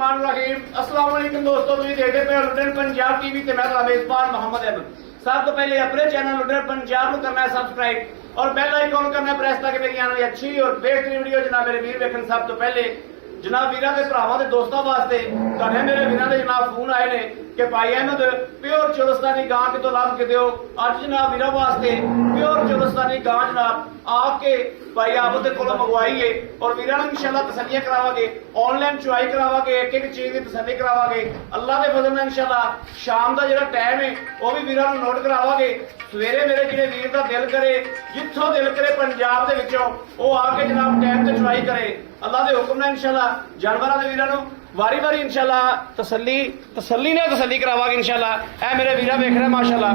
बिस्मिल्लाहिर्रहमानिर्रहीम। अस्सलाम वालेकुम दोस्तों, तुसीं देखदे पे लुटेन पंजाब टीवी ते मैं तुहाडा मेज़बान मोहम्मद अहमद। सब तो पहले अपने चैनल लुटेन पंजाब को करना है सब्सक्राइब और बेल आइकन करना है प्रेस ताकि मेरी आने वाली अच्छी और बेहतरीन वीडियो जनाब मेरे वीर वेखन। सब तो पहले जनाब वीरां दे भरावां दे दोस्तों वास्ते तुहाडे मेरे वीरां दे जनाब फोन आए ने कि भाई अहमद प्योर चोलस्तानी गां कितों लभ के दिओ। अज जनाब वीरां वास्ते प्योर चोलस्तानी गां जनाब आपके भाई आबद दे कोलों मंगवाई है और वीरां नूं इंशाअल्लाह तसल्लियां करावांगे, ऑनलाइन चुआई करावांगे, एक एक चीज की तसल्ली करावांगे। अल्लाह दे फजल नाल इंशाअल्लाह शाम का जिहड़ा टाइम है वह भी वीरां नूं नोट करावांगे। सवेरे मेरे जिहड़े वीर दा दिल करे जिथों दिल करे पंजाब दे विचों वो आके जनाब टाइम ते चुआई करे। अल्लाह दे हुक्म नाल इंशाअल्लाह जानवरां दे वीरां नूं वारी वारी इंशाअल्लाह तसल्ली ने तसल्ली करावांगे इंशाअल्लाह। ए मेरे वीरा वेख रहे माशाअल्लाह।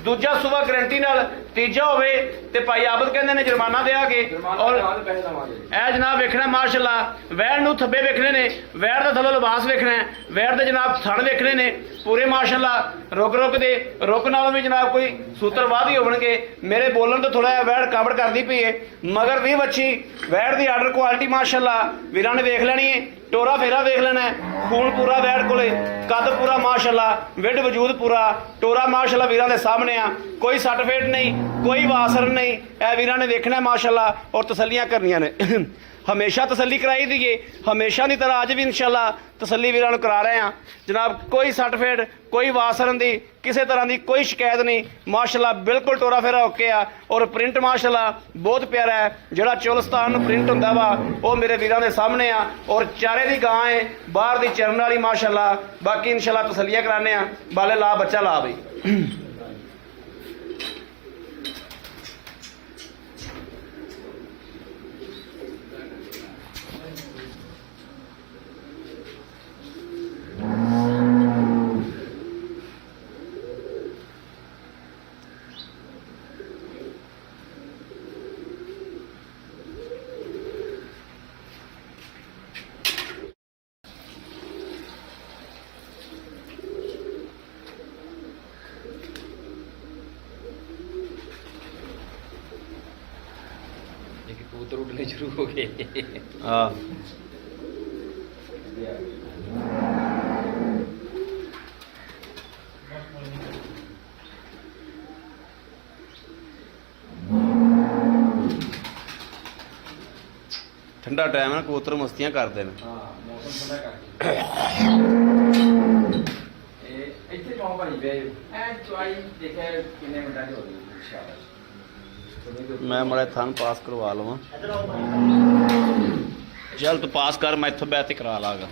दूजा सुबह गारंटी नाल, तीजा होवे ते भाई आबद कहंदे ने जुर्माना देआगे। और ए जनाब वेखना माशाअल्लाह वैड़ नूं थब्बे वेखने ने, वैड़ दा थल्लों लिबास वेखना है, वैड़ दे जनाब थण वेखने ने पूरे माशाअल्लाह। रुक नालों भी जनाब कोई सूत्र वाद ही होवणगे। मेरे बोलन तो थोड़ा वैड़ काबड़ करदी पई है मगर भी बच्ची वैड़ दी आर्डर क्वालिटी माशाअल्लाह वीरां ने वेख लेनी है। टोरा फेरा वेख लेना है, खून पूरा वैड़ कोले, कद पूरा माशाअल्लाह, विड वजूद पूरा, टोरा माशाअल्लाह वीरां दे सामने आ। कोई सट फेट नहीं, कोई वासर नहीं, ए वीरां ने देखना है माशाअल्लाह और तसल्लियां करनियां ने। हमेशा तसल्ली कराई दी है, हमेशा की तरह अज भी इंशाअल्लाह तसल्ली वीरां नूं करा रहे हैं जनाब। कोई सट फेट, कोई वासरन की किसी तरह की कोई शिकायत नहीं माशाअल्लाह। बिल्कुल टोरा फेरा ओके आ और प्रिंट माशाअल्लाह बहुत प्यारा है। जिहड़ा चोलस्तान प्रिंट हुंदा वा वो मेरे वीरां दे सामने आ और चारे दी गां है, बाहर दी चरण वाली माशाअल्लाह। बाकी इंशाअल्लाह तसल्लियां कराने आ। बाले ला बच्चा ला बई। कबूतर उड़ने शुरू हो गए। हाँ ठंडा टाइम है, कबूतर मस्तियां करते हैं। मौसम ठंडा करके ਇੱਥੇ ਚੌਂ ਭਾਈ ਵੇ ਐ ਚੁਆਈ ਦੇਖਿਆ ਕਿੰਨੇ ਮਿੰਟਾਂ ਦੀ ਹੋ ਗਈ ਸ਼ਾਬਾਸ਼। मैं मड़ा थान पास करवा लवा। चल तू पास कर, मैं इतों बैठ करा लागा।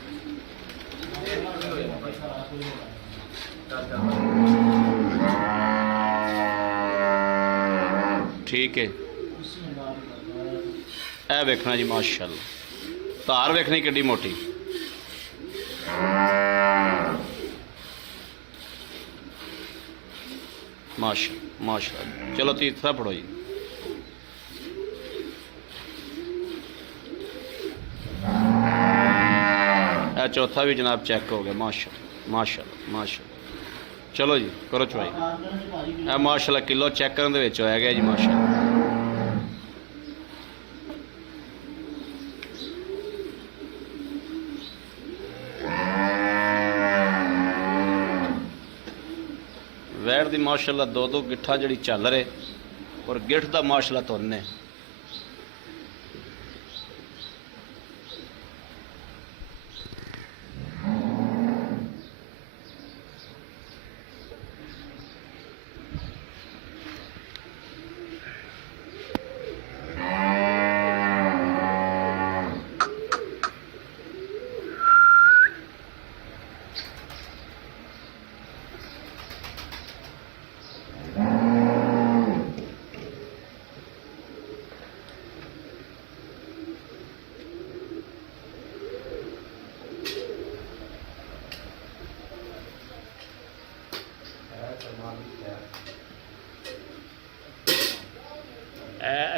ठीक है ए वेखना जी माशाअल्लाह, धार वेखनी किड्डी मोटी। माशाअल्लाह। चलो तीसरा पढ़ो जी। चौथा भी जनाब चेक हो गया माशाअल्लाह माशाअल्लाह माशाअल्लाह। चलो जी करो चुआई। ए माशाअल्लाह किलो चेक करने दे विच होया गया जी माशाअल्लाह। वैड़ दी माशाअल्लाह दो गिट्ठा जिहड़ी चल रहे और गिठ दा माशाअल्लाह तुरने।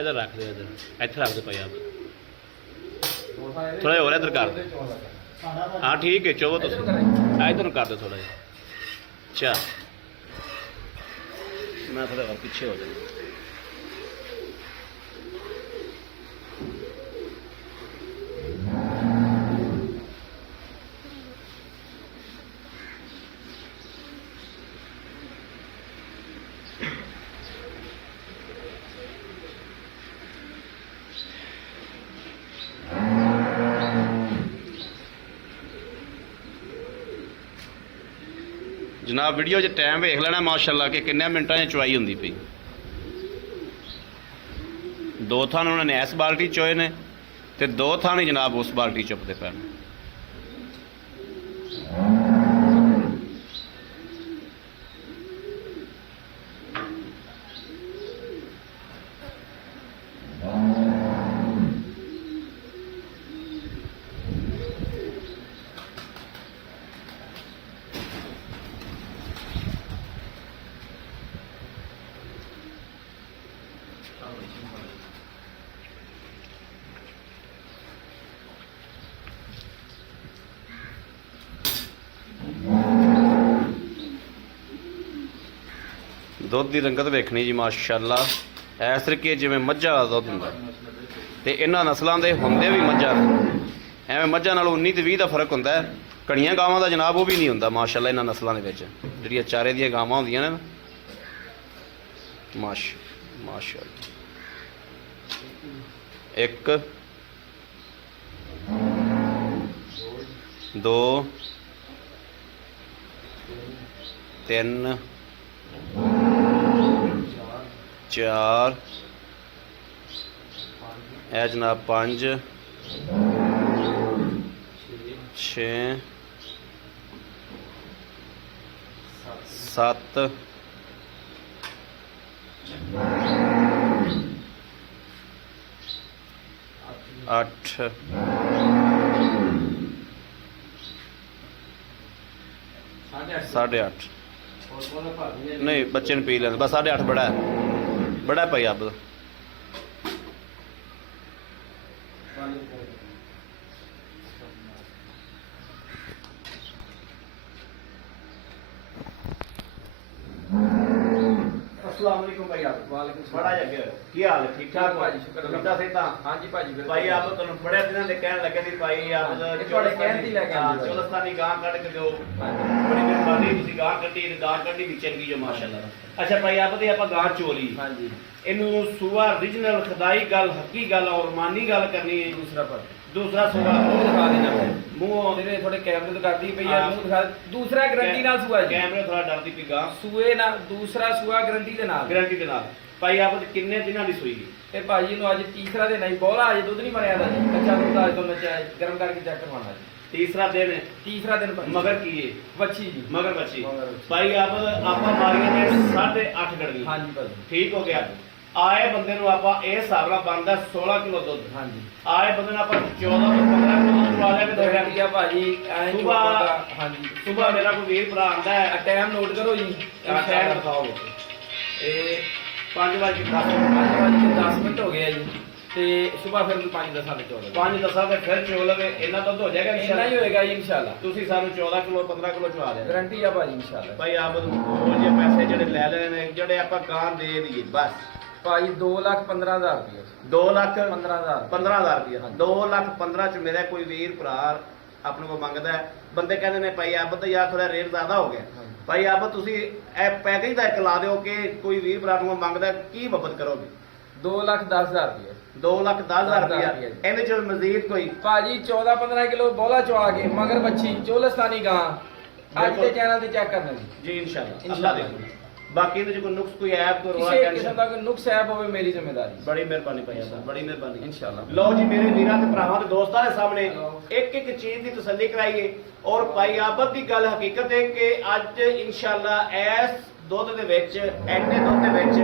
इधर रख दो, इधर इत्थे रख दो भाई आप थोड़ा और इधर कर दो। हाँ ठीक है चो तुम इधर कर दो थोड़ा जा। चल मैं थोड़ा और पीछे हो जाऊँ। जनाब वीडियो 'च टाइम वेख लेना माशाल्लाह कि किन्ने मिनटां 'च चुआई हुंदी पई। 2 थान उन्होंने इस बाल्टी चोए ने ते 2 थान ही जनाब उस बाल्टी चुपते पे। ਦੁੱਧ ਦੀ ਰੰਗਤ ਵੇਖਣੀ ਜੀ ਮਾਸ਼ਾਅੱਲਾ, ਇਸ ਤਰੀਕੇ ਜਿਵੇਂ ਮੱਝਾਂ ਦਾ ਦੁੱਧ ਹੁੰਦਾ ਤੇ ਇਹਨਾਂ ਨਸਲਾਂ ਦੇ ਹੁੰਦੇ ਵੀ ਮੱਝਾਂ ਨੇ। ਐਵੇਂ ਮੱਝਾਂ ਨਾਲ 19 ਤੇ 20 ਦਾ ਫਰਕ ਹੁੰਦਾ ਹੈ। ਕਣੀਆਂ ਗਾਵਾਂ ਦਾ ਜਨਾਬ ਉਹ ਵੀ ਨਹੀਂ ਹੁੰਦਾ ਮਾਸ਼ਾਅੱਲਾ ਇਹਨਾਂ ਨਸਲਾਂ ਦੇ ਵਿੱਚ, ਜਿਹੜੀਆਂ ਚਾਰੇ ਦੀਆਂ ਗਾਵਾਂ ਹੁੰਦੀਆਂ ਨੇ ਨਾ ਮਾਸ਼ਾਅੱਲਾ। 1 2 3 4 ਇਹ ਜਨਾਬ 5 6 7 8 8:30 नहीं बच्चे ने पी लें बस 8:30 बड़ा है, बड़ा है भाई आप अस्सलाम वालेकुम भाई आप। वालेकुम बड़ा जगे की हाल है? ठीक ठाक भाजी शुक्र अल्लाह कितना से ता हाँ जी भाजी बिल्कुल। भाई आप तो बड़े दिनों ਦੇ ਕਹਿਣ ਲੱਗੇ ਸੀ ਭਾਈ ਆਪ ਤੁਹਾਡੇ ਕਹਿਣ ਦੀ ਲੈ ਕੇ ਆਏ ਜੀ। ਚੋਲਸਤਾਨੀ ਗਾਂ ਕੱਢ ਕੇ ਦਿਓ, ਹਾਂਜੀ। ਬੜੀ ਮਿਹਰਬਾਨੀ ਤੁਸੀਂ ਗਾਂ ਕੱਢੀ ਤੇ ਗਾਂ ਕੱਢੀ ਵੀ ਚੰਗੀ ਜੋ ਮਾਸ਼ਾਅੱਲਾ। ਅੱਛਾ ਭਾਈ ਆਪ ਦੇ ਆਪਾਂ ਗਾਂ ਚੋਲੀ ਹਾਂਜੀ ਇਹਨੂੰ ਸੂਆ origignal ਖੁਦਾਈ ਗੱਲ ਹੱਕੀ ਗੱਲ ਔਰ ਮਾਨੀ ਗੱਲ ਕਰਨੀ ਹੈ। दूसरा सूआ ਮੂੰਹ ਦਿਖਾ ਦੇਣਾ ਮੂੰਹ ਤੇਰੇ ਥੋੜੇ ਕੈਮਰੇ ਤੋਂ ਕਰਦੀ ਪਈ ਆ, ਹਾਂ। ਮੂੰਹ ਦਿਖਾ। ਦੂਸਰਾ ਗਰੰਟੀ ਨਾਲ ਸੂਆ ਜੀ, ਕੈਮਰੇ ਥੋੜਾ ਡਰਦੀ ਪਈ ਗਾਂ ਸੂਏ ਨਾਲ ਦੂਸਰਾ ਸੂਆ ਗਰੰਟੀ ਦੇ ਨਾਲ। ਗਾਰੰਟੀ ਦੇ ਨਾਲ। ਭਾਈ ਆਪ ਕਿੰਨੇ ਦਿਨਾਂ ਦੀ ਸੂਈ? ਤੇ ਭਾਜੀ ਨੂੰ ਅੱਜ ਤੀਸਰਾ ਦਿਨ ਆਈ, ਬੋਲਾ ਅਜੇ ਦੁੱਧ ਨਹੀਂ ਮਰਿਆ ਦਾ ਜੀ, ਕੱਚਾ ਦੁੱਧ ਅੱਜ ਤੋਂ ਨਚਾ ਗਰਮ ਕਰਕੇ ਚੈੱਕ ਕਰਵਾਉਣਾ ਜੀ। ਤੀਸਰਾ ਦਿਨ ਹੈ, ਤੀਸਰਾ ਦਿਨ ਭਾਜੀ। ਮਗਰ ਕੀ ਹੈ? ਵੱਛੀ ਜੀ, ਮਗਰ ਬੱਚੀ। ਮਗਰ ਬੱਚੀ। ਭਾਈ ਆਪ ਆਪਾਂ ਮਾਰੀਆਂ ਨੇ 8.5 ਗੜਵੀ। ਹਾਂਜੀ ਭਾਜੀ ਠੀਕ ਹੋ ਗਿਆ। ਆਏ ਬੰਦੇ ਨੂੰ ਆਪਾਂ ਇਹ ਹਿਸਾਬ ਨਾਲ ਬਣਦਾ 16 ਕਿਲੋ ਦੁੱਧ। ਹਾਂਜੀ। ਆਏ ਬੰਦੇ ਨੂੰ ਆਪਾਂ 14 ਤੋਂ 15 ਕਿਲੋ ਦੁੱਧ ਪਾ ਲਿਆ ਕਿ ਗਰੰਟੀ ਆ ਭਾਜੀ ਐਂ ਸੁਬਾ ਹਾਂਜੀ ਸੁਬਾ ਮੇਰਾ ਕੋਈ ਵੀਰ ਭਰਾ ਆਂਦਾ ਹੈ ਟਾਈਮ ਨੋਟ ਕਰੋ ਜੀ। ਟਾਈਮ ਦਿਖਾਓ। ਇਹ 5 ਵਜੇ 10 ਮਿੰਟ ਹੋ ਗਏ ਆ ਜੀ ਤੇ ਸਵੇਰ ਫਿਰ 5-10 ਮਿੰਟ ਹੋ ਗਏ। 5-10 ਤੇ ਫਿਰ ਚੋ ਲਵੇ ਇੰਨਾ ਦੁੱਧ ਹੋ ਜਾਏਗਾ ਇੰਨਾ ਹੀ ਹੋਏਗਾ ਜੀ ਇਨਸ਼ਾਅੱਲਾ। ਤੁਸੀਂ ਸਾਨੂੰ 14 ਕਿਲੋ 15 ਕਿਲੋ ਚਵਾ ਦਿਓ। ਗਰੰਟੀ ਆ ਭਾਜੀ ਇਨਸ਼ਾਅੱਲਾ। ਭਾਈ ਆਪ ਉਹ ਜੇ ਪੈਸੇ ਜਿਹੜੇ ਲੈ ਲੈਣੇ ਨੇ ਜਿਹੜੇ ਆਪਾਂ ਗਾਂ ਦੇ ਦਈਏ ਬਸ ਭਾਜੀ 2,15,000 ਰੁਪਏ। 2 ਲੱਖ 15,000 15,000 ਰੁਪਏ। 2 ਲੱਖ 15 ਚ ਮੇਰਾ ਕੋਈ ਵੀਰ ਭਰਾ ਆਪਣੇ ਕੋਲ ਮੰਗਦਾ ਹੈ। ਬੰਦੇ ਕਹਿੰਦੇ ਨੇ ਭਾਈ ਆਪ ਤਾਂ ਯਾਰ ਥੋੜਾ ਰੇਟ ਜ਼ਿਆਦਾ ਹੋ ਗਿਆ। ਭਾਈ ਆਪ ਤੁਸੀਂ ਇਹ ਪੈਕੇਜ ਦਾ ਇੱਕ ਲਾ ਦਿਓ ਕਿ ਕੋਈ ਵੀਰ ਭਰਾ ਨੂੰ ਮੰਗਦਾ ਕੀ ਬਾਬਤ ਕਰੋਗੇ? 2,10,000 ਰੁਪਏ। 2,10,000 ਰੁਪਏ। ਇਹਦੇ ਚ ਮਜ਼ੀਦ ਕੋਈ? ਭਾਜੀ 14-15 ਕਿਲੋ ਬੋਲਾ ਚਵਾ ਕੇ ਮਗਰ ਬੱਚੀ ਚੋਲਸਤਾਨੀ ਗਾਂ ਅੱਜ ਦੇ ਚੈਨਲ ਤੇ ਚੈੱਕ ਕਰਨਾ ਜੀ ਇਨਸ਼ਾਅੱਲਾ। ਅੱਲਾਹ ਦੇ ਬਾਕੀ ਇਹਦੇ ਚ ਕੋਈ ਨੁਕਸ ਕੋਈ ਐਪ ਕੋਈ ਰੋਲਾ ਕਿਸੇ ਕਿਸਮ ਦਾ ਕੋਈ ਨੁਕਸ ਐਪ ਹੋਵੇ ਮੇਰੀ ਜ਼ਿੰਮੇਵਾਰੀ। ਬੜੀ ਮਿਹਰਬਾਨੀ ਭਾਈ ਸਾਹਿਬ, ਬੜੀ ਮਿਹਰਬਾਨੀ ਇਨਸ਼ਾਅੱਲਾ। ਲਓ ਜੀ ਮੇਰੇ ਵੀਰਾਂ ਤੇ ਭਰਾਵਾਂ ਤੇ ਦੋਸਤਾਂ ਦੇ ਸਾਹਮਣੇ ਇੱਕ ਇੱਕ ਚੀਜ਼ ਦੀ ਤਸੱਲੀ ਕਰਾਈਏ ਔਰ ਭਾਈ ਆਬਦ ਦੀ ਗੱਲ ਹਕੀਕਤ ਹੈ ਕਿ ਅੱਜ ਇਨਸ਼ਾਅੱਲਾ ਇਸ ਦੁੱਧ ਦੇ ਵਿੱਚ ਐਨੇ ਦੁੱਧ ਦੇ ਵਿੱਚ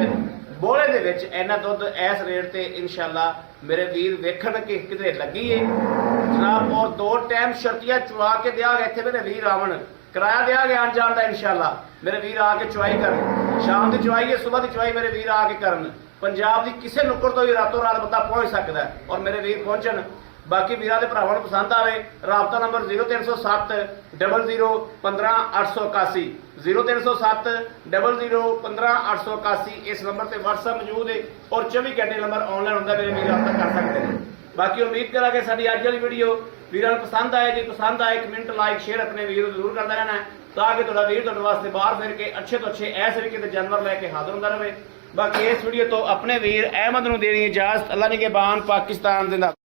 ਬੋਲੇ ਦੇ ਵਿੱਚ ਇੰਨਾ ਦੁੱਧ ਇਸ ਰੇਟ ਤੇ ਇਨਸ਼ਾਅੱਲਾ ਮੇਰੇ ਵੀਰ ਵੇਖਣ ਕਿ ਕਿਤੇ ਲੱਗੀ ਏ ਜਨਾਬ। ਔਰ 2 ਟਾਈਮ ਸ਼ਰਤੀਆ ਚਵਾ ਕੇ ਦਿਆਂਗੇ ਇੱਥੇ ਮੇਰੇ ਵੀਰ ਆਵਣ ਕਿਰਾਇਆ ਦਿਆਂਗੇ ਆਣ ਜਾਣ ਦਾ ਇਨਸ਼ਾਅੱਲਾ। ਮੇਰੇ ਵੀਰ ਆ ਕੇ ਚੁਆਈ ਕਰਨ, ਸ਼ਾਮ ਦੀ ਚੁਆਈ ਹੈ ਸੁਬਾਹ ਦੀ ਚੁਆਈ ਮੇਰੇ ਵੀਰ ਆ ਕੇ ਕਰਨ। ਪੰਜਾਬ ਦੀ ਕਿਸੇ ਨੁੱਕਰ ਤੋਂ ਵੀ ਰਾਤੋਂ ਰਾਤ ਬੰਦਾ ਪਹੁੰਚ ਸਕਦਾ ਹੈ ਔਰ ਮੇਰੇ ਵੀਰ ਪਹੁੰਚਣ। ਬਾਕੀ ਵੀਰਾਂ ਦੇ ਭਰਾਵਾਂ ਨੂੰ ਪਸੰਦ ਆਵੇ ਰਾਬਤਾ ਨੰਬਰ 0307 00 15 881 0307 00 15 881 ਇਸ ਨੰਬਰ ਤੇ WhatsApp ਮੌਜੂਦ ਹੈ ਔਰ 24 ਘੰਟੇ ਨੰਬਰ ਆਨਲਾਈਨ ਹੁੰਦਾ, ਮੇਰੇ ਵੀਰ ਰਾਬਤਾ ਕਰ ਸਕਦੇ ਨੇ। ਬਾਕੀ ਉਮੀਦ ਕਰਾਂਗੇ ਸਾਡੀ ਅੱਜ ਵਾਲੀ ਵੀਡੀਓ ਵੀਰਾਂ ਨੂੰ ਪਸੰਦ ਆਏਗੀ। ਪਸੰਦ ਆਏ ਕਮੈਂਟ ਲਾਈਕ ਸ਼ੇਅਰ ਆਪਣੇ ਵੀਰ ਨੂੰ ਜ਼ਰੂਰ ਕਰਦਾ ਰਹਿਣਾ ਤਾਂ ਕਿ ਤੁਹਾਡਾ ਵੀਰ ਤੁਹਾਡੇ ਵਾਸਤੇ ਬਾਹਰ ਫਿਰ ਕੇ ਅੱਛੇ ਤੋਂ ਅੱਛੇ ਇਸ ਤਰੀਕੇ ਦੇ ਜਾਨਵਰ ਲੈ ਕੇ ਹਾਜ਼ਰ ਹੁੰਦਾ ਰਹੇ। ਬਾਕੀ ਇਸ ਵੀਡੀਓ ਤੋਂ ਆਪਣੇ ਵੀਰ ਅਹਿਮਦ ਨੂੰ ਦੇਣੀ ਇਜਾਜ਼ਤ। ਅੱਲਾ ਨਿਗਹਿਬਾਨ ਪਾਕਿਸਤਾਨ ਜ਼ਿੰਦਾਬਾਦ।